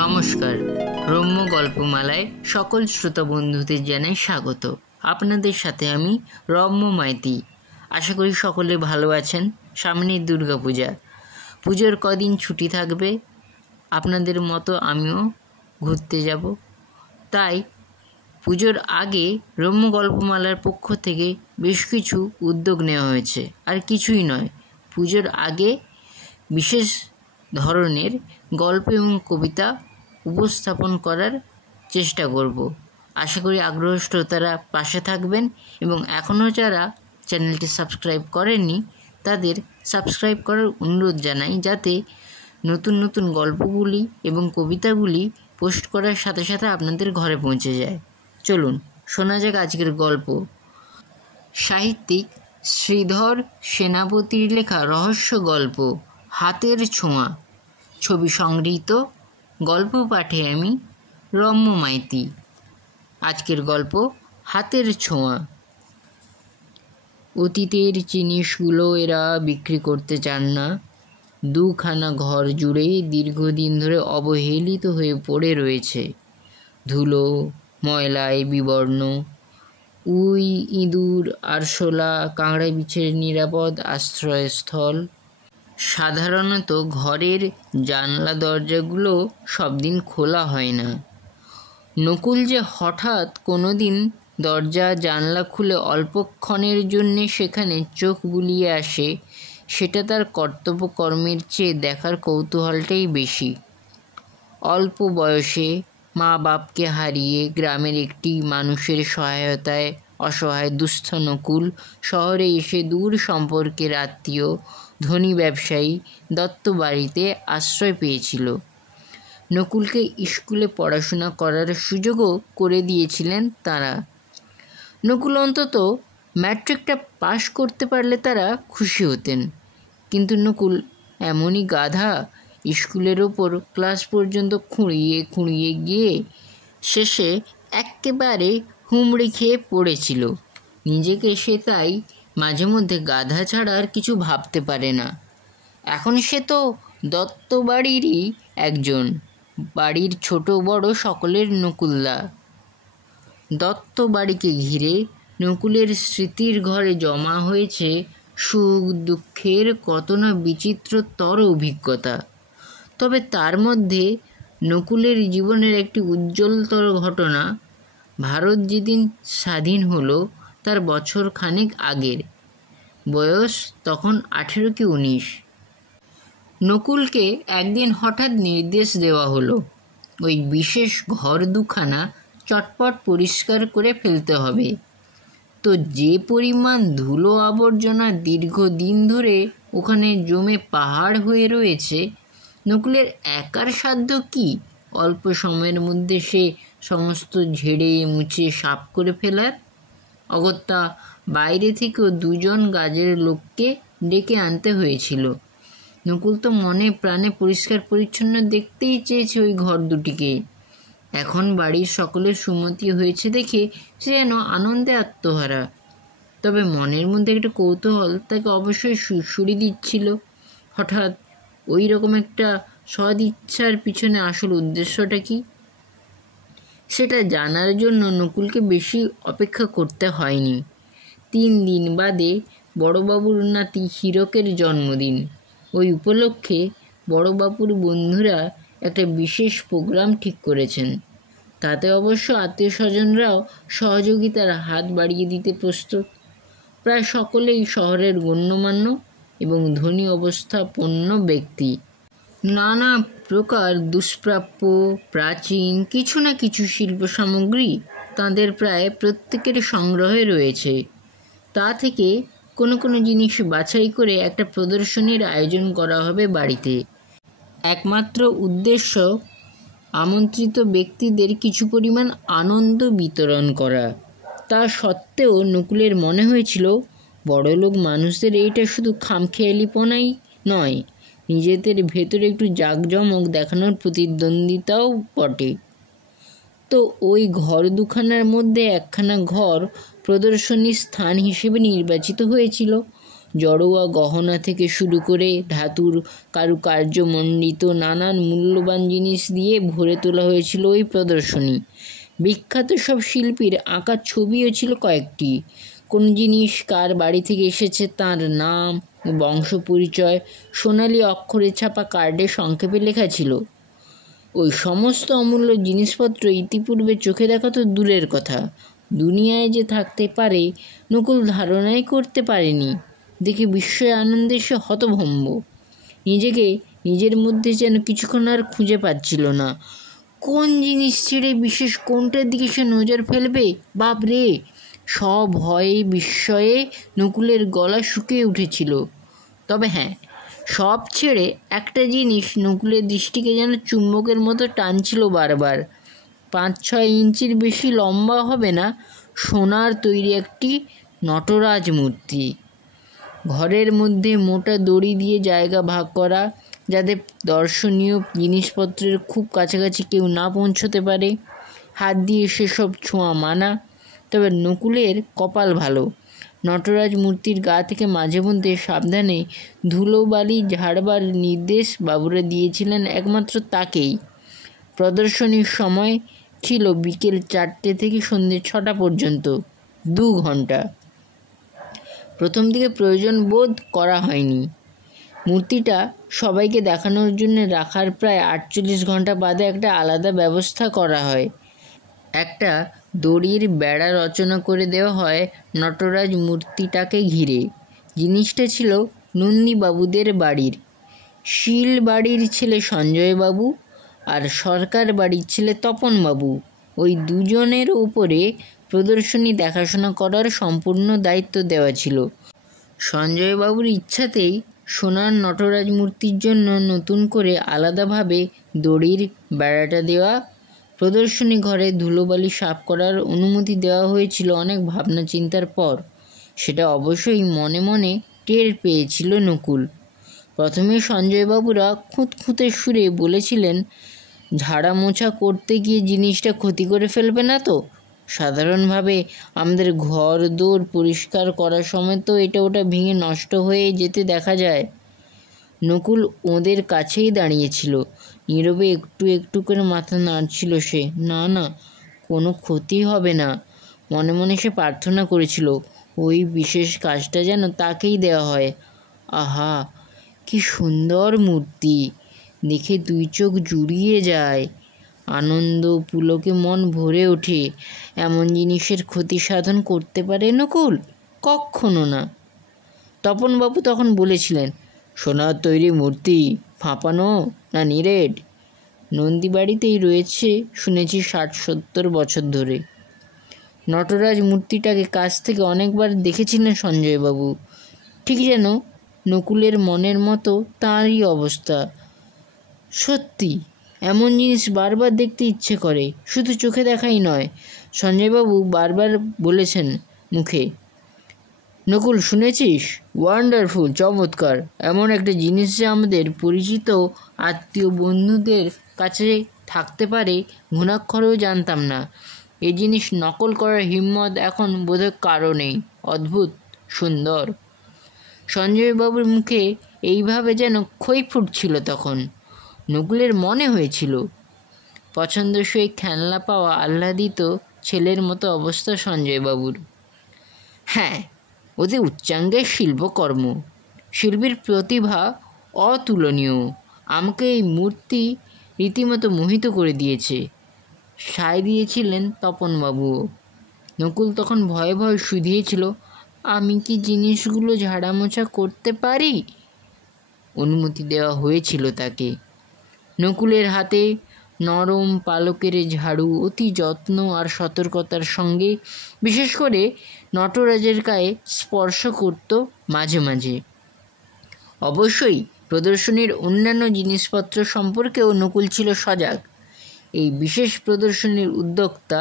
নমস্কার। রম্য গল্পমালায় সকল শ্রোতা বন্ধুদের জানাই স্বাগত। আপনাদের সাথে আমি রম্য মাইতি। আশা করি সকলে ভালো আছেন। সামনেই দুর্গাপূজা, পুজোর কদিন ছুটি থাকবে। আপনাদের মতো আমিও ঘুরতে যাব। তাই পুজোর আগে রম্য গল্পমালার পক্ষ থেকে বেশ কিছু উদ্যোগ নেওয়া হয়েছে। আর কিছুই নয়, পুজোর আগে বিশেষ ধরনের গল্প এবং কবিতা উপস্থাপন করার চেষ্টা করব। আশা করি আগ্রহ শ্রোতারা পাশে থাকবেন এবং এখনও যারা চ্যানেলটি সাবস্ক্রাইব করেননি তাদের সাবস্ক্রাইব করার অনুরোধ জানাই, যাতে নতুন নতুন গল্পগুলি এবং কবিতাগুলি পোস্ট করার সাথে সাথে আপনাদের ঘরে পৌঁছে যায়। চলুন শোনা যাক আজকের গল্প। সাহিত্যিক শ্রীধর সেনাপতির লেখা রহস্য গল্প হাতের ছোঁয়া। ছবি সংগৃহীত। গল্প পাঠে আমি রম্য মাইতি। আজকের গল্প হাতের ছোঁয়া। অতীতের জিনিসগুলো এরা বিক্রি করতে চান না। দুখানা ঘর জুড়ে দীর্ঘদিন ধরে অবহেলিত হয়ে পড়ে রয়েছে, ধুলো ময়লায় বিবর্ণ। উই, ইঁদুর, আরশোলা, কাঁকড়া বিছের নিরাপদ আশ্রয়স্থল। সাধারণত ঘরের জানলা দরজাগুলো সব দিন খোলা হয় না। নকুল যে হঠাৎ কোনো দিন দরজা জানলা খুলে অল্পক্ষণের জন্যে সেখানে চোখ বুলিয়ে আসে, সেটা তার কর্তব্যকর্মের চেয়ে দেখার কৌতূহলটাই বেশি। অল্প বয়সে মা বাপকে হারিয়ে গ্রামের একটি মানুষের সহায়তায় অসহায় দুস্থ নকুল শহরে এসে দূর সম্পর্কের আত্মীয় ধনী ব্যবসায়ী দত্ত বাড়িতে আশ্রয় পেয়েছিল। নকুলকে স্কুলে পড়াশোনা করার সুযোগও করে দিয়েছিলেন তারা। নকুল অন্তত ম্যাট্রিকটা পাশ করতে পারলে তারা খুশি হতেন। কিন্তু নকুল এমনই গাধা, স্কুলের ওপর ক্লাস পর্যন্ত খুঁড়িয়ে খুঁড়িয়ে গিয়ে শেষে একেবারে হুমড়ি খেয়ে পড়েছিল। নিজেকে সে তাই মাঝে মধ্যে গাধা ছাড়া আর কিছু ভাবতে পারে না। এখন সে তো দত্ত বাড়িরই একজন, বাড়ির ছোট বড় সকলের নকুলদা। দত্ত বাড়িকে ঘিরে নকুলের স্মৃতির ঘরে জমা হয়েছে সুখ দুঃখের কত না বিচিত্রতর অভিজ্ঞতা। তবে তার মধ্যে নকুলের জীবনের একটি উজ্জ্বলতর ঘটনা ভারত যেদিন স্বাধীন হলো তার বছর খানেক আগের। বয়স তখন 18 কি 19। নকুলকে একদিন হঠাৎ নির্দেশ দেওয়া হলো, ওই বিশেষ ঘর দুখানা চটপট পরিষ্কার করে ফেলতে হবে। তো যে পরিমাণ ধুলো আবর্জনা দীর্ঘদিন ধরে ওখানে জমে পাহাড় হয়ে রয়েছে, নকুলের একার সাধ্য কি অল্প সময়ের মধ্যে সে সমস্ত ঝেড়ে মুছে সাফ করে ফেলার? অগত্যা বাইরে থেকেও 2জন কাজের লোককে ডেকে আনতে হয়েছিল। নকুল তো মনে প্রাণে পরিষ্কার পরিচ্ছন্ন দেখতেই চেয়েছে ওই ঘর দুটিকে। এখন বাড়ির সকলের সুমতি হয়েছে দেখে সে যেন আনন্দে আত্মহারা। তবে মনের মধ্যে একটা কৌতূহল তাকে অবশ্যই সুড়সুড়ি দিচ্ছিল। হঠাৎ ওই রকম একটা সৎ ইচ্ছার পিছনে আসল উদ্দেশ্যটা কি, সেটা জানার জন্য নকুলকে বেশি অপেক্ষা করতে হয়নি। 3 দিন বাদে বড়বাবুর নাতি হীরকের জন্মদিন। ওই উপলক্ষে বড়বাবুর বন্ধুরা একটা বিশেষ প্রোগ্রাম ঠিক করেছেন। তাতে অবশ্য আত্মীয় স্বজনরাও সহযোগিতার হাত বাড়িয়ে দিতে প্রস্তুত। প্রায় সকলেই শহরের গণ্যমান্য এবং ধনী অবস্থাপন্ন ব্যক্তি। নানা প্রকার দুষ্প্রাপ্য প্রাচীন কিছু না কিছু শিল্প সামগ্রী তাঁদের প্রায় প্রত্যেকের সংগ্রহে রয়েছে। তা থেকে কোনো কোনো জিনিস বাছাই করে একটা প্রদর্শনীর আয়োজন করা হবে বাড়িতে। একমাত্র উদ্দেশ্য আমন্ত্রিত ব্যক্তিদের কিছু পরিমাণ আনন্দ বিতরণ করা। তা সত্ত্বেও নকুলের মনে হয়েছিল বড়লোক মানুষদের এইটা শুধু খামখেয়ালিপনাই নয়, নিজেদের ভেতরে একটু জাঁকজমক দেখানোর প্রতিদ্বন্দ্বিতাও বটে। তো ওই ঘর দুখানার মধ্যে একখানা ঘর প্রদর্শনীর স্থান হিসেবে নির্বাচিত হয়েছিল। জড়োয়া গহনা থেকে শুরু করে ধাতুর কারুকার্যমণ্ডিত নানান মূল্যবান জিনিস দিয়ে ভরে তোলা হয়েছিল ওই প্রদর্শনী। বিখ্যাত সব শিল্পীর আঁকা ছবিও ছিল কয়েকটি। কোন জিনিস কার বাড়ি থেকে এসেছে তার নাম, বংশ পরিচয় সোনালি অক্ষরে ছাপা কার্ডে সংক্ষেপে লেখা ছিল। ওই সমস্ত অমূল্য জিনিসপত্র ইতিপূর্বে চোখে দেখা তো দূরের কথা, দুনিয়ায় যে থাকতে পারে নকুল ধারণাই করতে পারেনি। দেখে বিস্ময় আনন্দে সে হতভম্ব। নিজেকে নিজের মধ্যে যেন কিছুক্ষণ আর খুঁজে পাচ্ছিল না। কোন জিনিস ছেড়ে বিশেষ কোনটার দিকে সে নজর ফেলবে? বাপরে! সব ভয়ে বিস্ময়ে নকুলের গলা শুকিয়ে উঠেছিল। তবে হ্যাঁ, সব ছেড়ে একটা জিনিস নকুলের দৃষ্টিকে যেন চুম্বকের মতো টানছিল বারবার। 5-6 ইঞ্চির বেশি লম্বা হবে না, সোনার তৈরি একটি নটরাজ মূর্তি। ঘরের মধ্যে মোটা দড়ি দিয়ে জায়গা ভাগ করা, যাতে দর্শনীয় জিনিসপত্রের খুব কাছাকাছি কেউ না পৌঁছতে পারে। হাত দিয়ে সেসব ছোঁয়া মানা। তবে নকুলের কপাল ভালো, নটরাজ মূর্তির গা থেকে মাঝে মধ্যে সাবধানে ধুলোবালি ঝাড়বার নির্দেশ বাবুরা দিয়েছিলেন একমাত্র তাকেই। প্রদর্শনীর সময় ছিল বিকেল 4টে থেকে সন্ধ্যে 6টা পর্যন্ত, 2 ঘন্টা। প্রথম দিকে প্রয়োজন বোধ করা হয়নি। মূর্তিটা সবাইকে দেখানোর জন্য রাখার প্রায় 48 ঘন্টা বাদে একটা আলাদা ব্যবস্থা করা হয়। একটা দড়ির বেড়া রচনা করে দেওয়া হয় নটরাজ মূর্তিটাকে ঘিরে। জিনিসটা ছিল নন্দীবাবুদের বাড়ির। শীল বাড়ির ছেলে সঞ্জয়বাবু আর সরকার বাড়ির ছেলে তপনবাবু, ওই দুজনের উপরে প্রদর্শনী দেখাশোনা করার সম্পূর্ণ দায়িত্ব দেওয়া ছিল। সঞ্জয়বাবুর ইচ্ছাতেই সোনার নটরাজ মূর্তির জন্য নতুন করে আলাদাভাবে দড়ির বেড়াটা দেওয়া, প্রদর্শনী ঘরে ধুলোবালি সাফ করার অনুমতি দেওয়া হয়েছিল অনেক ভাবনা চিন্তার পর। সেটা অবশ্যই মনে মনে টের পেয়েছিল নকুল। প্রথমে সঞ্জয়বাবুরা খুঁতখুঁতে সুরে বলেছিলেন, ঝাড়া মোছা করতে গিয়ে জিনিসটা ক্ষতি করে ফেলবে না তো? সাধারণভাবে আমাদের ঘর দোর পরিষ্কার করার সময় তো এটা ওটা ভেঙে নষ্ট হয়ে যেতে দেখা যায়। নকুল ওদের কাছেই দাঁড়িয়েছিল, নীরবে একটু একটু করে মাথা নাড়ছিল সে। না না, কোনো ক্ষতি হবে না। মনে মনে সে প্রার্থনা করেছিল ওই বিশেষ কাজটা যেন তাকেই দেওয়া হয়। আহা, কি সুন্দর মূর্তি! দেখে 2 চোখ জুড়িয়ে যায়। আনন্দ পুলকে মন ভরে ওঠে। এমন জিনিসের ক্ষতি সাধন করতে পারে নকুল? কক্ষনো না। তপনবাবু তখন বলেছিলেন, সোনার তৈরি মূর্তি ফাঁপানো না নিরেট? নন্দী বাড়িতেই রয়েছে শুনেছি 60-70 বছর ধরে। নটরাজ মূর্তিটাকে কাছ থেকে অনেকবার দেখেছিলেন সঞ্জয়বাবু। ঠিক যেন নকুলের মনের মতো তাঁরই অবস্থা। সত্যি এমন জিনিস বারবার দেখতে ইচ্ছে করে, শুধু চোখে দেখাই নয়। সঞ্জয়বাবু বারবার বলেছেন মুখে, নকুল শুনেছিস? ওয়ান্ডারফুল, চমৎকার! এমন একটা জিনিস যে আমাদের পরিচিত আত্মীয় বন্ধুদের কাছে থাকতে পারে ঘুণাক্ষরেও জানতাম না। এই জিনিস নকল করার হিম্মত এখন বোধহয় কারও নেই। অদ্ভুত সুন্দর। সঞ্জয়বাবুর মুখে এইভাবে যেন খই ফুটছিল তখন। নকুলের মনে হয়েছিল পছন্দসই খেলনা পাওয়া আহ্লাদিত ছেলের মতো অবস্থা সঞ্জয়বাবুর। হ্যাঁ, ওদের উচ্চাঙ্গের শিল্পকর্ম, শিল্পীর প্রতিভা অতুলনীয়। আমাকে এই মূর্তি রীতিমতো মোহিত করে দিয়েছে। সায় দিয়েছিলেন তপনবাবুও। নকুল তখন ভয়ে ভয়ে শুধিয়েছিল, আমি কি জিনিসগুলো ঝাড়ামোছা করতে পারি? অনুমতি দেওয়া হয়েছিল তাকে। নকুলের হাতে নরম পালকের ঝাড়ু অতি যত্ন আর সতর্কতার সঙ্গে বিশেষ করে নটরাজের গায়ে স্পর্শ করত মাঝে মাঝে। অবশ্যই প্রদর্শনীর অন্যান্য জিনিসপত্র সম্পর্কেও নকুল ছিল সজাগ। এই বিশেষ প্রদর্শনীর উদ্যোক্তা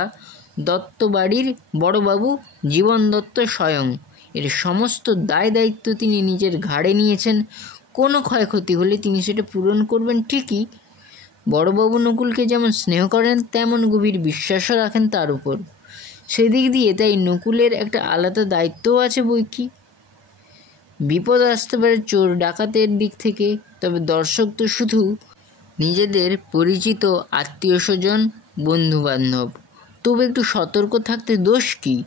দত্ত বাড়ির বড়বাবু জীবন দত্ত স্বয়ং। এর সমস্ত দায় দায়িত্ব তিনি নিজের ঘাড়ে নিয়েছেন। কোনো ক্ষয়ক্ষতি হলে তিনি সেটা পূরণ করবেন ঠিকই। বড়বাবু নকুলকে যেমন স্নেহ করেন তেমন গভীর বিশ্বাসও রাখেন তার উপর। সেদিক দিয়ে তাই নকুলের একটা আলাদা দায়িত্বও আছে বই কি। বিপদ আসতে পারে চোর ডাকাতের দিক থেকে, তবে দর্শক তো শুধু নিজেদের পরিচিত আত্মীয় স্বজন বন্ধুবান্ধব। তবু একটু সতর্ক থাকতে দোষ কী?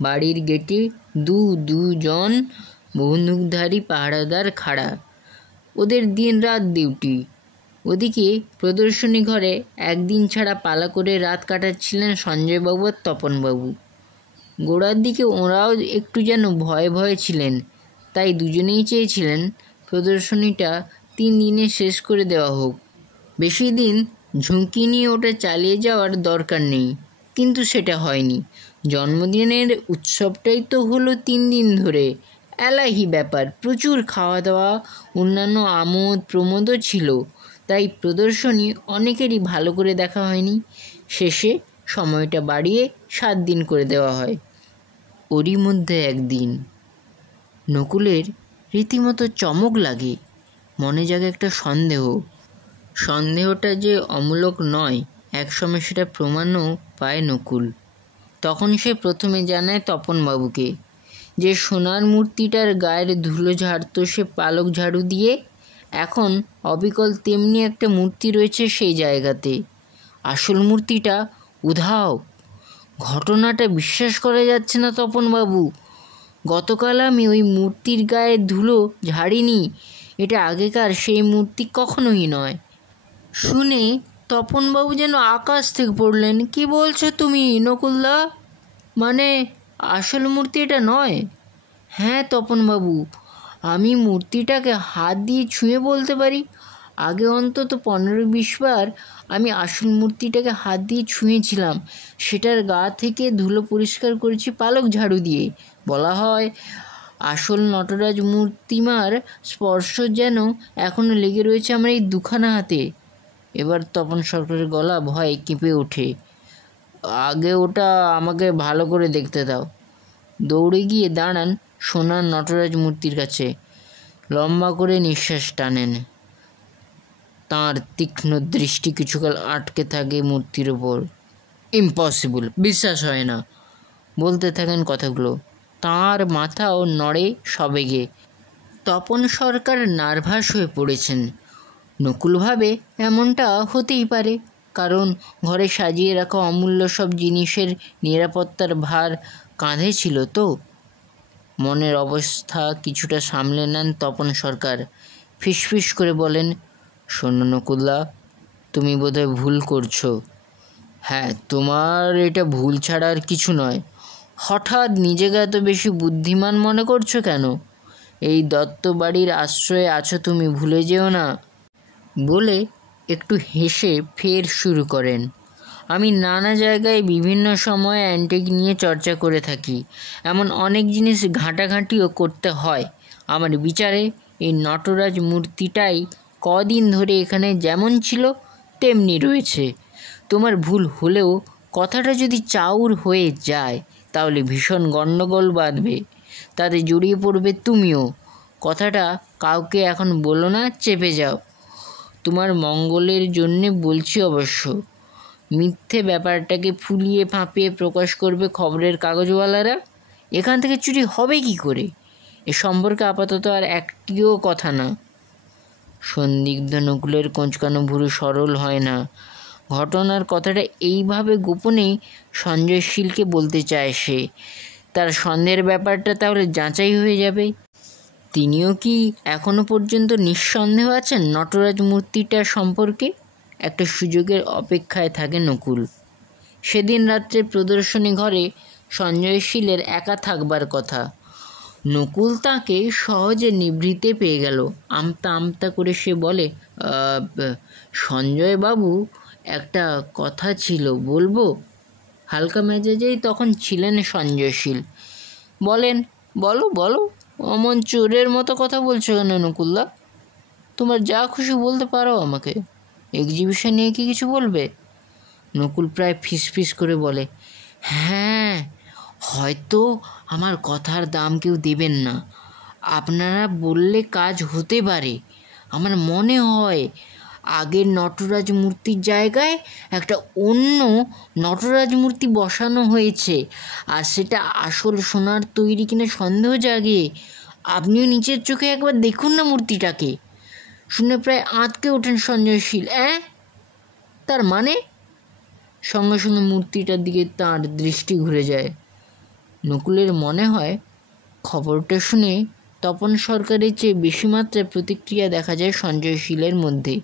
বাড়ির গেটে দুজন বন্দুকধারী পাহারাদার খাড়া, ওদের দিন রাত ডিউটি। ওদিকে প্রদর্শনী ঘরে একদিন ছাড়া পালা করে রাত কাটাচ্ছিলেন সঞ্জয়বাবু আর তপনবাবু। গোড়ার দিকে ওরাও একটু যেন ভয়ে ভয়ে ছিলেন, তাই দুজনেই চেয়েছিলেন প্রদর্শনীটা 3 দিনে শেষ করে দেওয়া হোক। বেশি দিন ঝুঁকি নিয়ে ওটা চালিয়ে যাওয়ার দরকার নেই, কিন্তু সেটা হয়নি। জন্মদিনের উৎসবটাই তো হলো 3 দিন ধরে, এলাহি ব্যাপার, প্রচুর খাওয়া দাওয়া, অন্যান্য আমোদ প্রমোদও ছিল, তাই প্রদর্শনী অনেকেরই ভালো করে দেখা হয়নি। শেষে সময়টা বাড়িয়ে 7 দিন করে দেওয়া হয়। ওরই মধ্যে একদিন নকুলের রীতিমতো চমক লাগে, মনে জাগে একটা সন্দেহটা যে অমূলক নয়, একসময় সেটা প্রমাণও পায় নকুল। তখন সে প্রথমে জানায় তপনবাবুকে যে সোনার মূর্তিটার গায়ের ধুলো ঝাড়ত সে পালক ঝাড়ু দিয়ে, এখন অবিকল তেমনি একটা মূর্তি রয়েছে সেই জায়গাতে। আসল মূর্তিটা উধাও। ঘটনাটা বিশ্বাস করা যাচ্ছে না তপনবাবু। গতকাল আমি ওই মূর্তির গায়ে ধুলো ঝাড়িনি, এটা আগেকার সেই মূর্তি কখনোই নয়। শুনে তপনবাবু যেন আকাশ থেকে পড়লেন। কি বলছো তুমি নকুলদা? মানে আসল মূর্তি এটা নয়? হ্যাঁ তপনবাবু, আমি মূর্তিটাকে হাত দিয়ে ছুঁয়ে বলতে পারি। আগে অন্তত 15-20 বার আমি আসল মূর্তিটাকে হাত দিয়ে ছুঁয়েছিলাম। সেটার গা থেকে ধুলো পরিষ্কার করেছি পালক ঝাড়ু দিয়ে। বলা হয় আসল নটরাজ মূর্তিমার স্পর্শ যেন এখনও লেগে রয়েছে আমার এই 2খানা হাতে। এবার তপন সরকারের গলা ভয়ে কেঁপে ওঠে। আগে ওটা আমাকে ভালো করে দেখতে দাও। দৌড়ে গিয়ে দাঁড়ান সোনার নটরাজ মূর্তির কাছে, লম্বা করে নিঃশ্বাস টানেন। তাঁর তীক্ষ্ণ দৃষ্টি কিছুকাল আটকে থাকে মূর্তির ওপর। ইম্পসিবল, বিশ্বাস হয় না, বলতে থাকেন কথাগুলো। তাঁর মাথাও নড়ে সবেগে। তপন সরকার নার্ভাস হয়ে পড়েছেন। নকুল ভাবে এমনটা হতেই পারে, কারণ ঘরে সাজিয়ে রাখা অমূল্য সব জিনিসের নিরাপত্তার ভার কাঁধে ছিল তো। মনের অবস্থা কিছুটা সামলে নেন তপন সরকার। ফিসফিস করে বলেন, শোনো নকুলদা, তুমি বোধহয় ভুল করছো। হ্যাঁ, তোমার এটা ভুল ছাড়া আর কিছু নয়। হঠাৎ নিজেকে এত বেশি বুদ্ধিমান মনে করছো কেন? এই দত্ত বাড়ির আশ্রয়ে আছো তুমি, ভুলে যেও না। বলে একটু হেসে ফের শুরু করেন। আমি নানা জায়গায় বিভিন্ন সময় অ্যান্টিক নিয়ে চর্চা করে থাকি। এমন অনেক জিনিস ঘাঁটাঘাঁটিও করতে হয়। আমার বিচারে এই নটরাজ মূর্তিটাই কদিন ধরে এখানে যেমন ছিল তেমনি রয়েছে। তোমার ভুল হলেও কথাটা যদি চাউর হয়ে যায় তাহলে ভীষণ গণ্ডগোল বাঁধবে, তাতে জড়িয়ে পড়বে তুমিও। কথাটা কাউকে এখন বলো না, চেপে যাও। তোমার মঙ্গলের জন্যে বলছি অবশ্য। মিথ্যে ব্যাপারটাকে ফুলিয়ে ফাঁপিয়ে প্রকাশ করবে খবরের কাগজওয়ালারা। এখান থেকে চুরি হবে কি করে? এ সম্পর্কে আপাতত আর একটিও কথা না। সন্দিগ্ধ নকুলের কোঁচকানো ভুরু সরল হয় না। ঘটনার কথাটা এইভাবে গোপনেই সঞ্জয়শীলকে বলতে চায় সে। তার সন্দেহের ব্যাপারটা তাহলে যাচাই হয়ে যাবে। তিনিও কি এখনো পর্যন্ত নিঃসন্দেহ আছেন নটরাজ মূর্তিটার সম্পর্কে? একটা সুযোগের অপেক্ষায় থাকে নকুল। সেদিন রাত্রে প্রদর্শনী ঘরে সঞ্জয়শীলের একা থাকবার কথা। নকুল তাকে সহজে নিভৃতে পেয়ে গেল। আমতা আমতা করে সে বলে, সঞ্জয়বাবু, একটা কথা ছিল, বলবো? হালকা মেজাজেই তখন ছিলেন সঞ্জয়শীল। বলেন, বলো বলো, অমন চোরের মতো কথা বলছো কেন নকুলদা? তোমার যা খুশি বলতে পারো আমাকে। এক্সিবিশন নিয়ে কি কিছু বলবে? নকুল প্রায় ফিসফিস করে বলে, হ্যাঁ, হয়তো আমার কথার দাম কেউ দেবেন না। আপনারা বললে কাজ হতে পারে। আমার মনে হয় আগের নটরাজ মূর্তির জায়গায় একটা অন্য নটরাজ মূর্তি বসানো হয়েছে, আর সেটা আসল সোনার তৈরি কিনা সন্দেহ জাগে। আপনিও নিচের চোখে একবার দেখুন না মূর্তিটাকে। শুনে প্রায় আঁতকে ওঠেন সঞ্জয়শীল। তার মানে? সঙ্গে সঙ্গে মূর্তিটার দিকে তাঁর দৃষ্টি ঘুরে যায়। নকুলের মনে হয় খবরটা শুনে তপন সরকারের চেয়ে বেশি মাত্রায় প্রতিক্রিয়া দেখা যায় সঞ্জয়শীলের মধ্যে।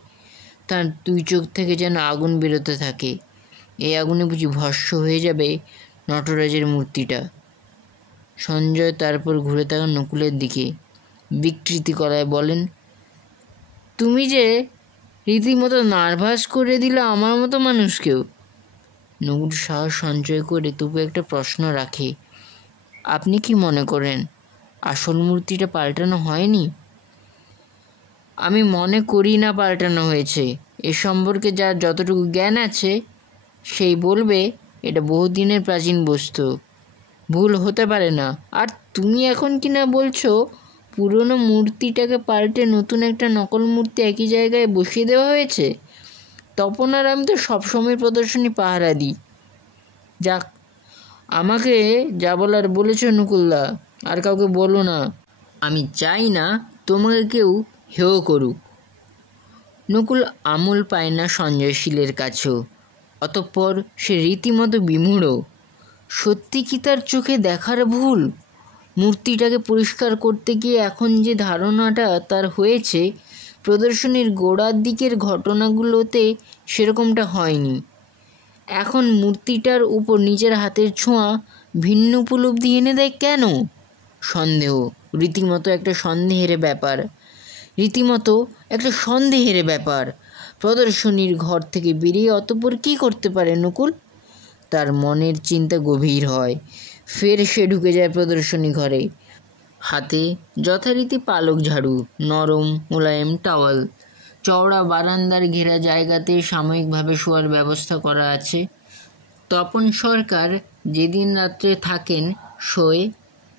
তার দুই চোখ থেকে যেন আগুন বেরোতে থাকে। এই আগুনে বুঝি ভস্ম হয়ে যাবে নটরাজের মূর্তিটা। সঞ্জয় তারপর ঘুরে তাকান নকুলের দিকে, বিকৃতি গলায় বলেন, তুমি যে রীতিমতো নার্ভাস করে দিলে আমার মতো মানুষকেও। নকুল সাহস সঞ্চয় করে তবু একটা প্রশ্ন রাখে, আপনি কি মনে করেন আসল মূর্তিটা পাল্টানো হয়নি? আমি মনে করি না পাল্টানো হয়েছে। এ সম্পর্কে যার যতটুকু জ্ঞান আছে সেই বলবে এটা বহুদিনের প্রাচীন বস্তু, ভুল হতে পারে না। আর তুমি এখন কি না বলছো পুরনো মূর্তিটাকে পাল্টে নতুন একটা নকল মূর্তি একই জায়গায় বসিয়ে দেওয়া হয়েছে? তপন আর আমি তো সবসময় প্রদর্শনী পাহারা দিই। যাক, আমাকে যা বলার বলেছ নকুলদা, আর কাউকে বলো না। আমি চাই না তোমাকে কেউ হেয় করুক। নকুল আমল পায় না সঞ্জয়শীলের কাছেও। অতঃপর সে রীতিমতো বিমূঢ়। সত্যি কি তার চোখে দেখার ভুল? মূর্তিটাকে পরিষ্কার করতে গিয়ে এখন যে ধারণাটা তার হয়েছে, প্রদর্শনীর গোড়ার দিকের ঘটনাগুলোতে সেরকমটা হয়নি। এখন মূর্তিটার উপর নিজের হাতের ছোঁয়া ভিন্ন উপলব্ধি এনে দেয় কেন? সন্দেহ, রীতিমতো একটা সন্দেহের ব্যাপার। প্রদর্শনীর ঘর থেকে বেরিয়ে অতঃপর কী করতে পারে নকুল? তার মনের চিন্তা গভীর হয়। ফের সে ঢুকে যায় প্রদর্শনী ঘরে। হাতে যথারীতি পালক ঝাড়ু, নরম মোলায়েম টাওয়াল। চওড়া বারান্দার ঘেরা জায়গাতে সাময়িকভাবে শোয়ার ব্যবস্থা করা আছে। তপন সরকার যেদিন রাত্রে থাকেন শোয়ে।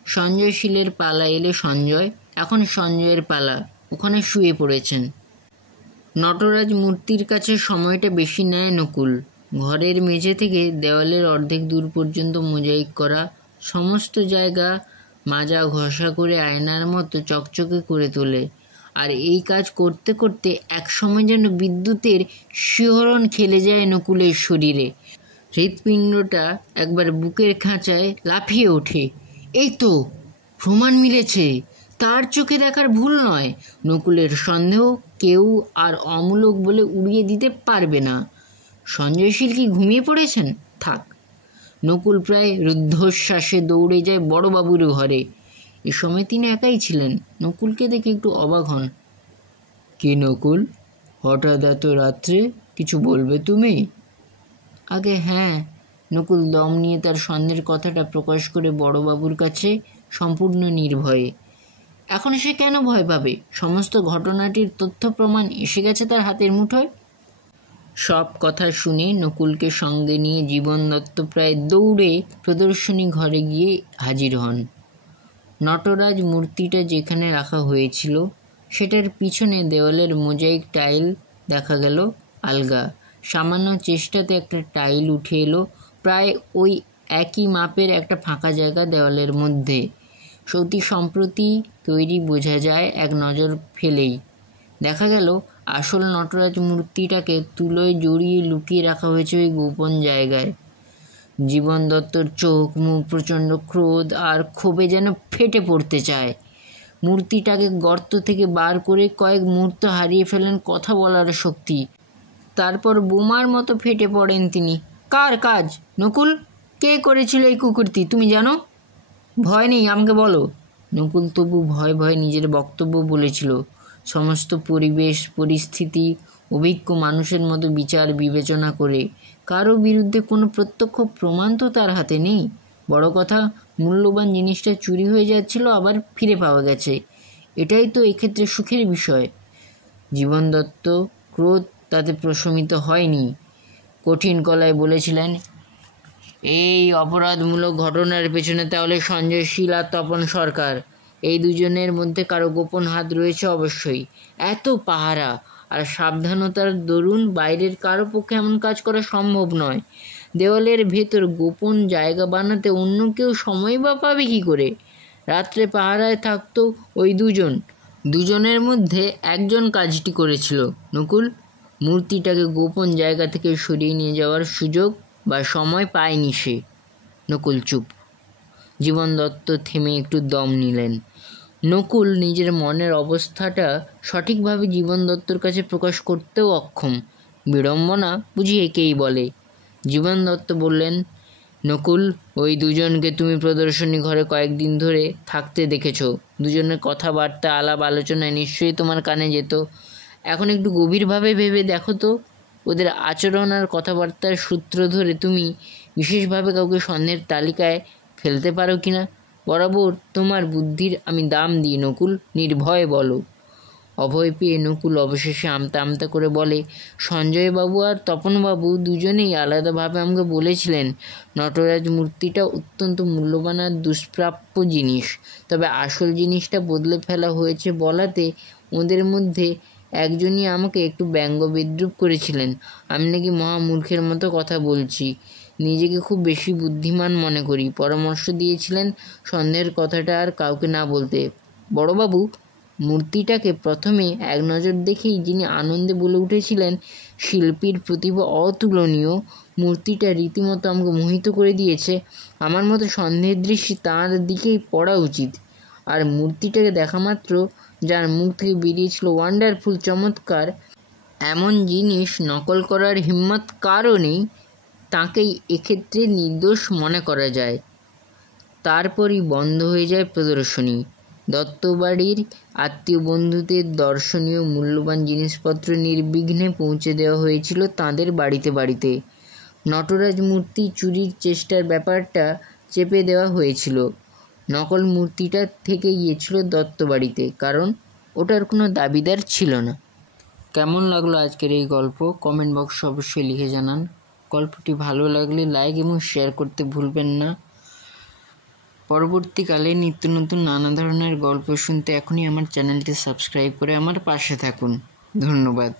সঞ্জয়শীলের পালা এলে সঞ্জয়, এখন সঞ্জয়ের পালা, ওখানে শুয়ে পড়েছেন। নটরাজ মূর্তির কাছে সময়টা বেশি নেয় নকুল। ঘরের মেঝে থেকে দেওয়ালের অর্ধেক দূর পর্যন্ত মোজাইক করা, সমস্ত জায়গা মাজা ঘষা করে আয়নার মতো চকচকে করে তোলে। আর এই কাজ করতে করতে একসময় যেন বিদ্যুতের শিহরণ খেলে যায় নকুলের শরীরে। হৃৎপিণ্ডটা একবার বুকের খাঁচায় লাফিয়ে ওঠে। এই তো প্রমাণ মিলেছে, তার চোখে দেখার ভুল নয়। নকুলের সন্দেহ কেউ আর অমূলক বলে উড়িয়ে দিতে পারবে না। সঞ্জয়শীল কি ঘুমিয়ে পড়েছেন? থাক। নকুল প্রায় রুদ্ধশ্বাসে দৌড়ে যায় বড়বাবুর ঘরে। এ সময় তিনি একাই ছিলেন। নকুলকে দেখে একটু অবাক হন। কি নকুল, হঠাৎ এত রাত্রে কিছু বলবে তুমি? আগে হ্যাঁ। নকুল দম নিয়ে তার সন্দেহের কথাটা প্রকাশ করে বড়বাবুর কাছে সম্পূর্ণ নির্ভয়ে। এখন সে কেন ভয় পাবে? সমস্ত ঘটনাটির তথ্য প্রমাণ এসে গেছে তার হাতের মুঠোয়। সব কথা শুনে নকুলকে সঙ্গে নিয়ে জীবন দত্ত প্রায় দৌড়ে প্রদর্শনী ঘরে গিয়ে হাজির হন। নটরাজ মূর্তিটা যেখানে রাখা হয়েছিল সেটার পিছনে দেওয়ালের মোজাইক টাইল দেখা গেল আলগা। সামান্য চেষ্টাতে একটা টাইল উঠে এলো প্রায় ওই একই মাপের একটা ফাঁকা জায়গা দেওয়ালের মধ্যে। সত্যি সম্প্রতি তৈরি বোঝা যায় এক নজর ফেলেই। দেখা গেল আসল নটরাজ মূর্তিটাকে তুলোয় জড়িয়ে লুকিয়ে রাখা হয়েছে ওই গোপন জায়গায়। জীবন দত্তর চোখ মুখ প্রচণ্ড ক্রোধ আর ক্ষোভে যেন ফেটে পড়তে চায়। মূর্তিটাকে গর্ত থেকে বার করে কয়েক মুহূর্ত হারিয়ে ফেলেন কথা বলার শক্তি। তারপর বোমার মতো ফেটে পড়েন তিনি। কার কাজ নকুল? কে করেছিল এই কুকুরটি তুমি জানো? ভয় নেই, আমাকে বলো। নকুল তবু ভয় ভয় নিজের বক্তব্য বলেছিল। সমস্ত পরিবেশ পরিস্থিতি অভিজ্ঞ মানুষের মতো বিচার বিবেচনা করে। কারো বিরুদ্ধে কোনো প্রত্যক্ষ প্রমাণ তো তার হাতে নেই। বড় কথা, মূল্যবান জিনিসটা চুরি হয়ে যাচ্ছিল, আবার ফিরে পাওয়া গেছে। এটাই তো এক্ষেত্রে সুখের বিষয়। জীবন দত্ত ক্রোধ তাতে প্রশমিত হয়নি। কঠিন গলায় বলেছিলেন, এই অপরাধমূলক ঘটনার পেছনে তাহলে সঞ্জয়শীল আর তপন সরকার, এই দুজনের মধ্যে কারো গোপন হাত রয়েছে অবশ্যই। এত পাহারা আর সাবধানতার দরুন বাইরের কারো পক্ষে এমন কাজ করা সম্ভব নয়। দেওয়ালের ভেতর গোপন জায়গা বানাতে অন্য কেউ সময় বা পাবে কী করে? রাত্রে পাহারায় থাকতো ওই দুজনের মধ্যে একজন কাজটি করেছিল। নকুল মূর্তিটাকে গোপন জায়গা থেকে সরিয়ে নিয়ে যাওয়ার সুযোগ বা সময় পায়নি সে। নকুল চুপ। জীবন দত্ত থেমে একটু দম নিলেন। নকুল নিজের মনের অবস্থাটা সঠিকভাবে জীবন দত্তর কাছে প্রকাশ করতেও অক্ষম। বিড়ম্বনা বুঝি একেই বলে। জীবন দত্ত বললেন, নকুল, ওই দুজনকে তুমি প্রদর্শনী ঘরে কয়েকদিন ধরে থাকতে দেখেছ। দুজনের কথাবার্তা আলাপ আলোচনায় নিশ্চয়ই তোমার কানে যেত। এখন একটু গভীরভাবে ভেবে দেখো তো, ওদের আচরণ আর কথাবার্তার সূত্র ধরে তুমি বিশেষভাবে কাউকে সন্দেহের তালিকায় ফেলতে পারো কি না? বরাবর তোমার বুদ্ধির আমি দাম দিই নকুল, নির্ভয়ে বলো। অভয় পেয়ে নকুল অবশেষে আমতা আমতা করে বলে, সঞ্জয়বাবু আর তপনবাবু দুজনেই আলাদাভাবে আমাকে বলেছিলেন নটরাজ মূর্তিটা অত্যন্ত মূল্যবান আর দুষ্প্রাপ্য জিনিস। তবে আসল জিনিসটা বদলে ফেলা হয়েছে বলাতে ওদের মধ্যে একজনই আমাকে একটু ব্যঙ্গ বিদ্রুপ করেছিলেন। আমি নাকি মহামূর্খের মতো কথা বলছি, নিজেকে খুব বেশি বুদ্ধিমান মনে করি। পরামর্শ দিয়েছিলেন সন্দেহের কথাটা আর কাউকে না বলতে। বড়বাবু মূর্তিটাকে প্রথমে এক নজর দেখেই যিনি আনন্দে বলে উঠেছিলেন, শিল্পীর প্রতিভা অতুলনীয়, মূর্তিটা রীতিমতো আমাকে মোহিত করে দিয়েছে। আমার মতো সন্দেহের দৃষ্টি তাঁর দিকেই পড়া উচিত। আর মূর্তিটাকে দেখা মাত্র যার মুখ থেকে বেরিয়েছিল ওয়ান্ডারফুল, চমৎকার, এমন জিনিস নকল করার হিম্মত কারও নেই, তাঁকেই এক্ষেত্রে নির্দোষ মনে করা যায়। তারপরই বন্ধ হয়ে যায় প্রদর্শনী। দত্তবাড়ির আত্মীয় বন্ধুদের দর্শনীয় মূল্যবান জিনিসপত্র নির্বিঘ্নে পৌঁছে দেওয়া হয়েছিল তাঁদের বাড়িতে বাড়িতে। নটরাজ মূর্তি চুরির চেষ্টার ব্যাপারটা চেপে দেওয়া হয়েছিল। নকল মূর্তিটা থেকে গিয়েছিল দত্তবাড়িতে, কারণ ওটার কোনো দাবিদার ছিল না। কেমন লাগলো আজকের এই গল্প? কমেন্ট বক্সে অবশ্যই লিখে জানান। গল্পটি ভালো লাগলে লাইক এবং শেয়ার করতে ভুলবেন না। পরবর্তীকালে নিত্য নতুন নানা ধরনের গল্প শুনতে এখনই আমার চ্যানেলটি সাবস্ক্রাইব করে আমার পাশে থাকুন। ধন্যবাদ।